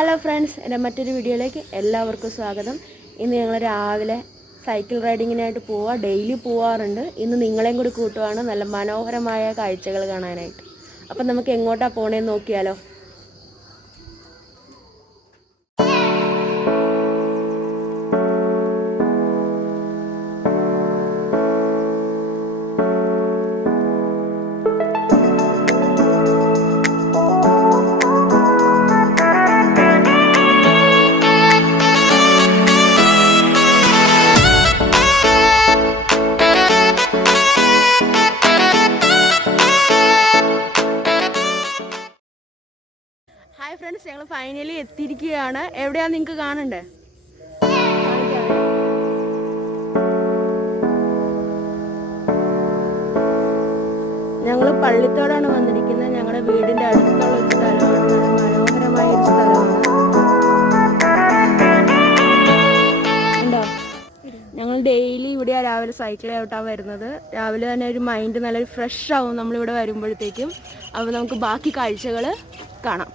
Hello friends, എൻ്റെ മറ്റൊരു വീഡിയോയിലേക്ക് എല്ലാവർക്കും സ്വാഗതം. ഇന്ന് ഞങ്ങൾ രാവിലെ സൈക്കിൾ റൈഡിങ്ങിനായിട്ട് ഡെയിലി പോവാറുണ്ട്. ഇന്ന് നിങ്ങളെയും കൂടി കൂട്ടുവാണ് നല്ല മനോഹരമായ കാഴ്ചകൾ കാണാനായിട്ട്. അപ്പോൾ നമുക്ക് എങ്ങോട്ടാ പോണേന്ന് നോക്കിയാലോ. ഹായ് ഫ്രണ്ട്സ്, ഞങ്ങൾ ഫൈനലി എത്തിയിരിക്കുകയാണ്. എവിടെയാണെന്ന് നിങ്ങൾക്ക് കാണണ്ടേ? ഞങ്ങൾ പള്ളിത്തോടാണ് വന്നിരിക്കുന്നത്. ഞങ്ങളുടെ വീടിൻ്റെ അടുത്തുള്ള ഒരു സ്ഥലമാണ്. മനോഹരമായ ഒരു സ്ഥലമാണ്. ഉണ്ടോ? ഞങ്ങൾ ഡെയിലി ഇവിടെ രാവിലെ സൈക്കിൾ ഔട്ടാണ് വരുന്നത്. രാവിലെ തന്നെ ഒരു മൈൻഡ് നല്ലൊരു ഫ്രഷ് ആവും നമ്മളിവിടെ വരുമ്പോഴത്തേക്കും. അപ്പോൾ നമുക്ക് ബാക്കി കാഴ്ചകൾ കാണാം.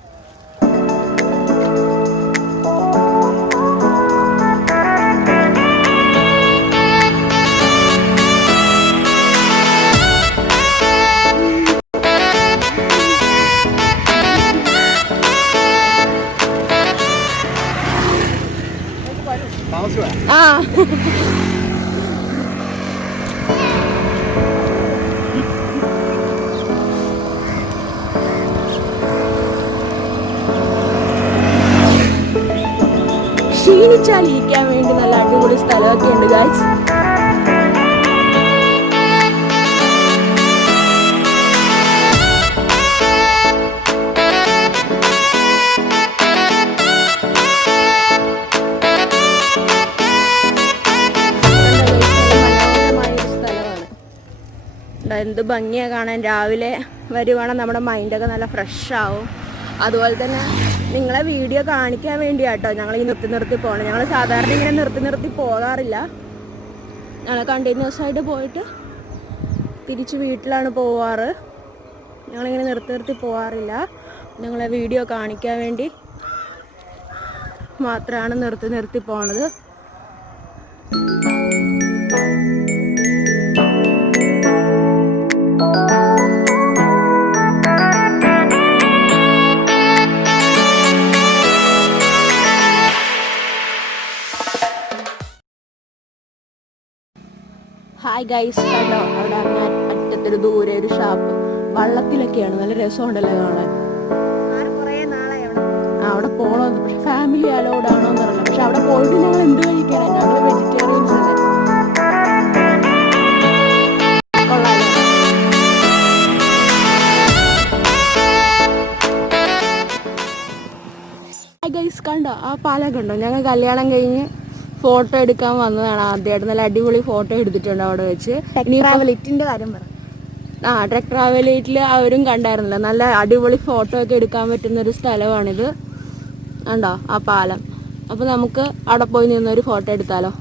ക്ഷീണിച്ചാലിരിക്കാൻ വേണ്ടി നല്ല അടിപൊളി സ്ഥലമൊക്കെ ഉണ്ട് ഗായ്സ്. എന്ത് ഭംഗിയാണ് കാണാൻ. രാവിലെ വരുവാണെങ്കിൽ നമ്മുടെ മൈൻഡൊക്കെ നല്ല ഫ്രഷ് ആവും. അതുപോലെ തന്നെ നിങ്ങളെ വീഡിയോ കാണിക്കാൻ വേണ്ടിയാട്ടോ ഞങ്ങൾ ഈ നിർത്തി പോകണം. ഞങ്ങൾ സാധാരണ ഇങ്ങനെ നിർത്തി പോകാറില്ല. ഞങ്ങൾ കണ്ടിന്യൂസ് ആയിട്ട് പോയിട്ട് തിരിച്ച് വീട്ടിലാണ് പോവാറ്. ഞങ്ങളിങ്ങനെ നിർത്തി പോകാറില്ല. ഞങ്ങളെ വീഡിയോ കാണിക്കാൻ വേണ്ടി മാത്രമാണ് നിർത്തി പോണത്. ഹായ് ഗൈസ്, കണ്ടോ അവിടെ അങ്ങ് അറ്റത്തൊരു ദൂരെ ഒരു ഷാപ്പ്. വള്ളത്തിലൊക്കെയാണ്, നല്ല രസമുണ്ടല്ലോ കാണാൻ. അവിടെ പോകണമെന്ന്, പക്ഷെ ഫാമിലി അലൗഡ് ആണോ എന്നറിയില്ല. പക്ഷെ അവിടെ പോയിട്ട് ഞങ്ങൾ എന്ത് കഴിക്കാനാണ്? ഞങ്ങൾ വെജിറ്റേറിയൻസ് അല്ലേ. കൊള്ളാലോ. ഹായ് ഗൈസ്, കണ്ടോ ആ പാലം കണ്ടോ? ഞങ്ങൾ കല്യാണം കഴിഞ്ഞ് ഫോട്ടോ എടുക്കാൻ വന്നതാണ് ആദ്യമായിട്ട്. നല്ല അടിപൊളി ഫോട്ടോ എടുത്തിട്ടുണ്ട് അവിടെ വെച്ച്. ട്രാവലേറ്റിൻ്റെ കാര്യം പറ. ട്രക്ക് ട്രാവലേറ്റിൽ അവരും കണ്ടായിരുന്നല്ലോ. നല്ല അടിപൊളി ഫോട്ടോ ഒക്കെ എടുക്കാൻ പറ്റുന്നൊരു സ്ഥലമാണിത്. കണ്ടോ ആ പാലം? അപ്പോൾ നമുക്ക് അവിടെ പോയി നിന്നൊരു ഫോട്ടോ എടുത്താലോ.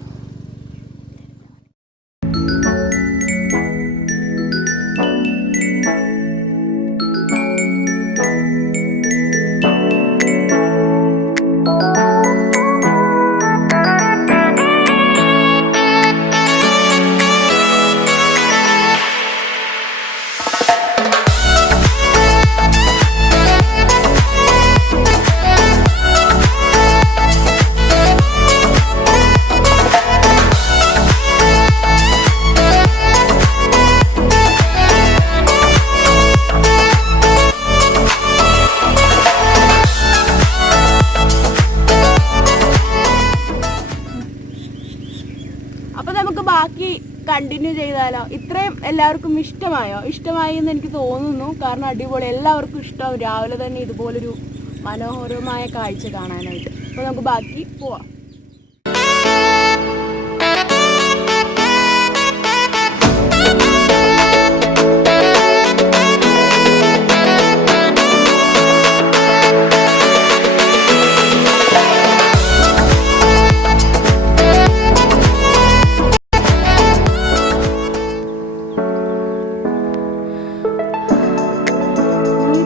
അപ്പോൾ നമുക്ക് ബാക്കി കണ്ടിന്യൂ ചെയ്താലോ. ഇത്രയും എല്ലാവർക്കും ഇഷ്ടമായി എന്ന് എനിക്ക് തോന്നുന്നു. കാരണം അടിപൊളി, എല്ലാവർക്കും ഇഷ്ടമാവും രാവിലെ തന്നെ ഇതുപോലൊരു മനോഹരമായ കാഴ്ച കാണാനായിട്ട്. അപ്പോൾ നമുക്ക് ബാക്കി പോവാം.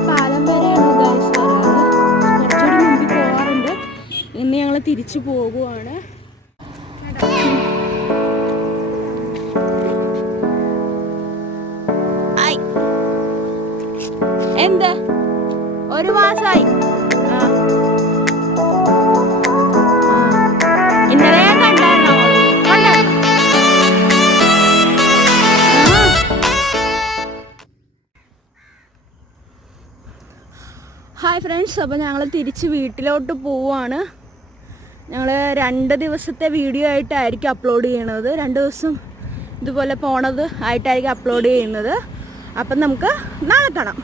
പാലം വരെയാണ് ഗൈസ് വരാറ്. കുറച്ചുകൂടി മുമ്പിൽ പോകാറുണ്ട്. തിരിച്ചു പോകുവാണ്. എന്ത് ഒരു മാസമായി. ഇന്നലെ കണ്ടായിരുന്നോ? ഹായ് ഫ്രണ്ട്സ്, അപ്പോൾ ഞങ്ങൾ തിരിച്ച് വീട്ടിലോട്ട് പോവുകയാണ്. ഞങ്ങൾ 2 ദിവസത്തെ വീഡിയോ ആയിട്ടായിരിക്കും അപ്ലോഡ് ചെയ്യണത്. 2 ദിവസം ഇതുപോലെ പോണത് ആയിട്ടായിരിക്കും അപ്ലോഡ് ചെയ്യുന്നത്. അപ്പം നമുക്ക് നാളെ കാണാം.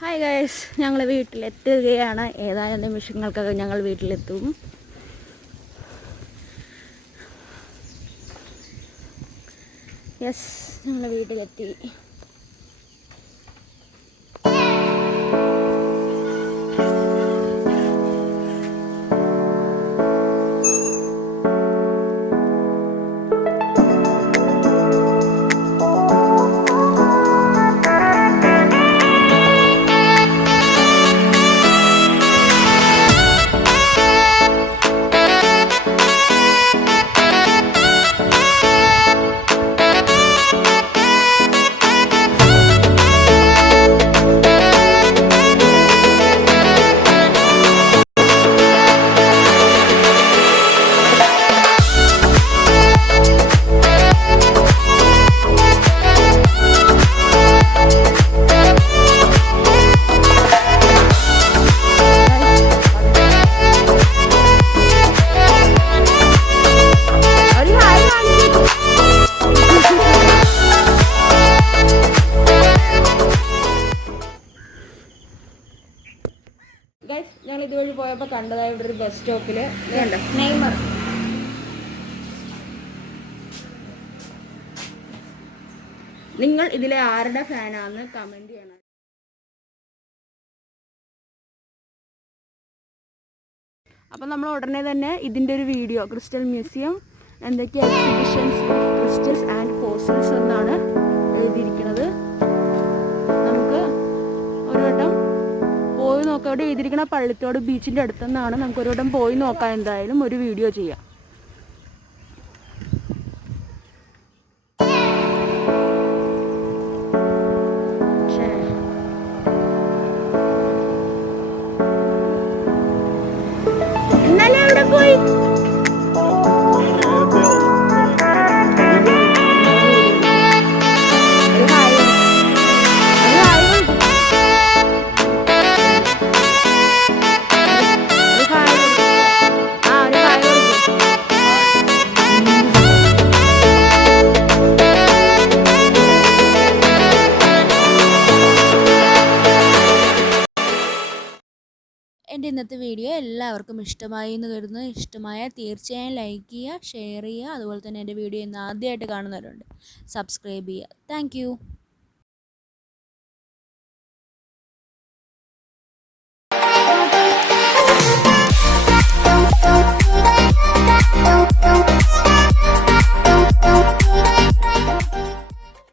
ഹായ് ഗൈസ്, ഞങ്ങൾ വീട്ടിലെത്തുകയാണ്. ഏതാനും നിമിഷങ്ങൾക്കൊക്കെ ഞങ്ങൾ വീട്ടിലെത്തും. യെസ്, ഞങ്ങൾ വീട്ടിലെത്തി. ഞങ്ങൾ ഇതുവഴി പോയപ്പോൾ കണ്ടതായ ഇവിടെ ഒരു ബസ് സ്റ്റോപ്പിൽ നെയ്മർ. നിങ്ങൾ ഇതിലെ ആരുടെ ഫാനാണെന്ന് കമന്റ് ചെയ്യണം. അപ്പം നമ്മൾ ഉടനെ തന്നെ ഇതിൻ്റെ ഒരു വീഡിയോ, ക്രിസ്റ്റൽ മ്യൂസിയം എന്തൊക്കെ exhibitions of crystals and fossils എന്നാണ് എഴുതിയിരിക്കുന്നത്. നമുക്ക് ഒരു വട്ടം പോയി നോക്കാം. ഇവിടെ എഴുതിയിരിക്കുന്ന പള്ളിത്തോട് ബീച്ചിൻ്റെ അടുത്തുനിന്നാണ്. നമുക്ക് ഒരു വട്ടം പോയി നോക്കാം. എന്തായാലും ഒരു വീഡിയോ ചെയ്യാം. ഇന്നലെ എവിടെ പോയി? എൻ്റെ ഇന്നത്തെ വീഡിയോ എല്ലാവർക്കും ഇഷ്ടമായി എന്ന് കരുതുന്നു. ഇഷ്ടമായാൽ തീർച്ചയായും ലൈക്ക് ചെയ്യുക, ഷെയർ ചെയ്യുക. അതുപോലെ തന്നെ എൻ്റെ വീഡിയോ ഇന്ന് ആദ്യമായിട്ട് കാണുന്നവരുണ്ട്, സബ്സ്ക്രൈബ് ചെയ്യുക. താങ്ക്